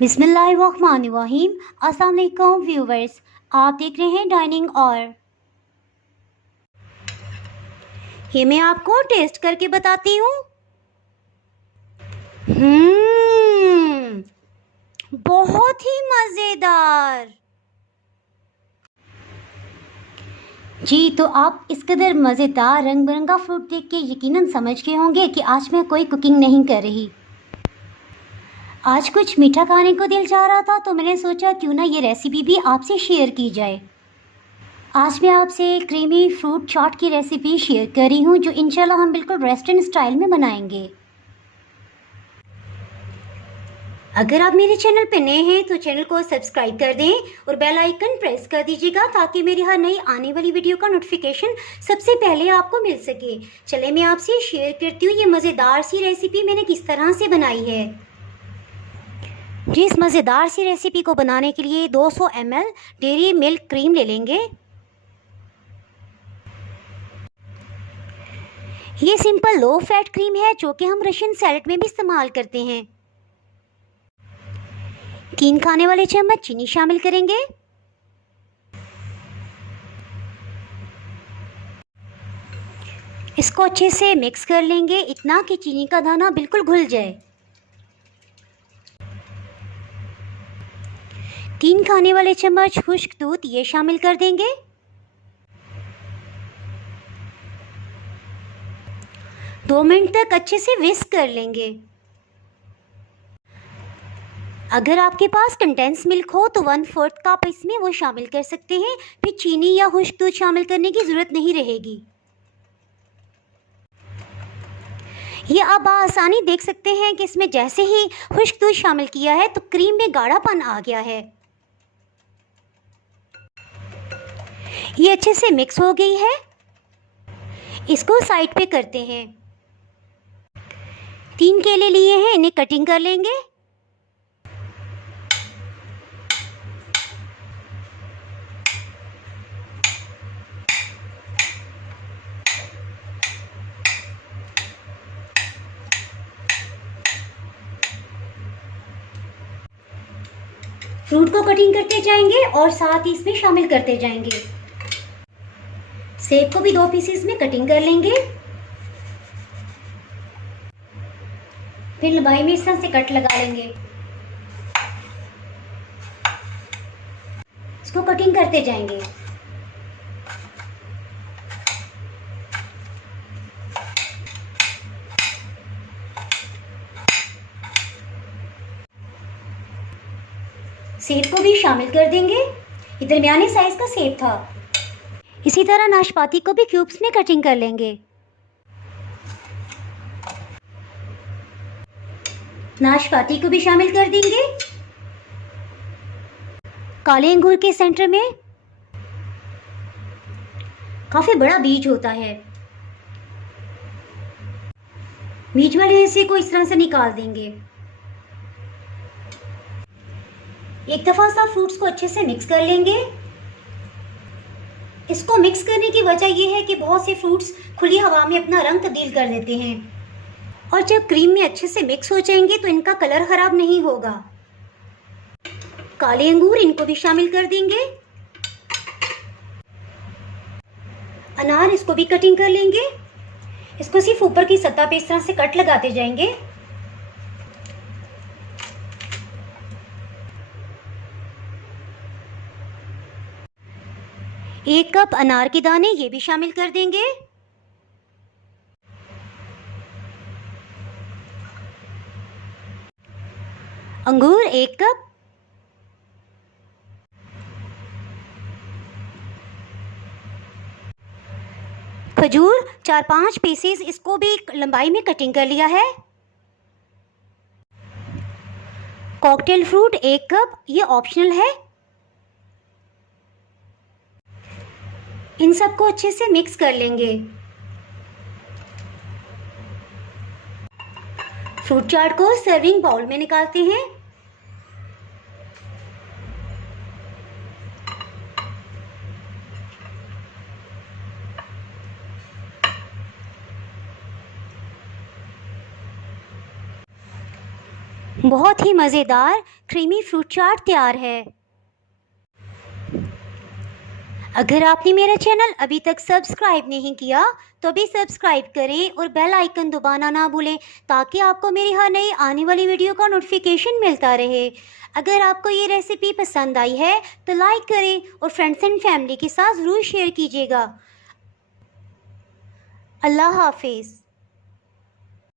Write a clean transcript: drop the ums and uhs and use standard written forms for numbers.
बिस्मिल्लाहिर्रहमानिर्रहीम। अस्सलाम वालेकुम व्यूवर्स, आप देख रहे हैं डाइनिंग और ये मैं आपको टेस्ट करके बताती हूँ। बहुत ही मज़ेदार। जी, तो आप इस कदर मज़ेदार रंग बिरंगा फ्रूट देख के यकीनन समझ गए होंगे कि आज मैं कोई कुकिंग नहीं कर रही। आज कुछ मीठा खाने को दिल चाह रहा था, तो मैंने सोचा क्यों ना ये रेसिपी भी आपसे शेयर की जाए। आज मैं आपसे क्रीमी फ्रूट चाट की रेसिपी शेयर कर रही हूँ, जो इंशाल्लाह हम बिल्कुल रेस्टोरेंट स्टाइल में बनाएंगे। अगर आप मेरे चैनल पर नए हैं तो चैनल को सब्सक्राइब कर दें और बेल आइकन प्रेस कर दीजिएगा, ताकि मेरी हर नई आने वाली वीडियो का नोटिफिकेशन सबसे पहले आपको मिल सके। चले मैं आपसे शेयर करती हूँ ये मज़ेदार सी रेसिपी मैंने किस तरह से बनाई है। जी, इस मज़ेदार सी रेसिपी को बनाने के लिए 200 ml डेयरी मिल्क क्रीम ले लेंगे। ये सिंपल लो फैट क्रीम है, जो कि हम रशियन सैलेड में भी इस्तेमाल करते हैं। 3 खाने वाले चम्मच चीनी शामिल करेंगे। इसको अच्छे से मिक्स कर लेंगे, इतना कि चीनी का दाना बिल्कुल घुल जाए। 3 खाने वाले चम्मच खुश्क दूध ये शामिल कर देंगे। दो मिनट तक अच्छे से विस्क कर लेंगे। अगर आपके पास कंडेंस मिल्क हो तो 1/4 कप इसमें वो शामिल कर सकते हैं, फिर चीनी या खुश्क दूध शामिल करने की ज़रूरत नहीं रहेगी। ये आप आसानी देख सकते हैं कि इसमें जैसे ही खुश्क दूध शामिल किया है तो क्रीम में गाढ़ापन आ गया है। ये अच्छे से मिक्स हो गई है। इसको साइड पे करते हैं। 3 केले लिए हैं, इन्हें कटिंग कर लेंगे। फ्रूट को कटिंग करते जाएंगे और साथ ही इसमें शामिल करते जाएंगे। सेब को भी 2 पीसेस में कटिंग कर लेंगे। फिर लंबाई में इस तरह से कट लगा लेंगे। इसको कटिंग करते जाएंगे। सेब को भी शामिल कर देंगे। ये दरमियाने साइज का सेब था। इसी तरह नाशपाती को भी क्यूब्स में कटिंग कर लेंगे। नाशपाती को भी शामिल कर देंगे। काले अंगूर के सेंटर में काफी बड़ा बीज होता है, बीज वाले हिस्से को इस तरह से निकाल देंगे। एक दफा सब फ्रूट्स को अच्छे से मिक्स कर लेंगे। इसको मिक्स करने की वजह यह है कि बहुत से फ्रूट्स खुली हवा में अपना रंग तब्दील कर देते हैं, और जब क्रीम में अच्छे से मिक्स हो जाएंगे तो इनका कलर खराब नहीं होगा। काले अंगूर, इनको भी शामिल कर देंगे। अनार, इसको भी कटिंग कर लेंगे। इसको सिर्फ ऊपर की सतह पे इस तरह से कट लगाते जाएंगे। एक कप अनार के दाने ये भी शामिल कर देंगे। अंगूर 1 कप। खजूर 4-5 पीसेस, इसको भी लंबाई में कटिंग कर लिया है। कॉकटेल फ्रूट 1 कप, ये ऑप्शनल है। इन सबको अच्छे से मिक्स कर लेंगे। फ्रूट चाट को सर्विंग बाउल में निकालते हैं। बहुत ही मज़ेदार क्रीमी फ्रूट चाट तैयार है। अगर आपने मेरा चैनल अभी तक सब्सक्राइब नहीं किया तो अभी सब्सक्राइब करें और बेल आइकन दबाना ना भूलें, ताकि आपको मेरी हर नई आने वाली वीडियो का नोटिफिकेशन मिलता रहे। अगर आपको ये रेसिपी पसंद आई है तो लाइक करें और फ्रेंड्स एंड फैमिली के साथ ज़रूर शेयर कीजिएगा। अल्लाह हाफिज़।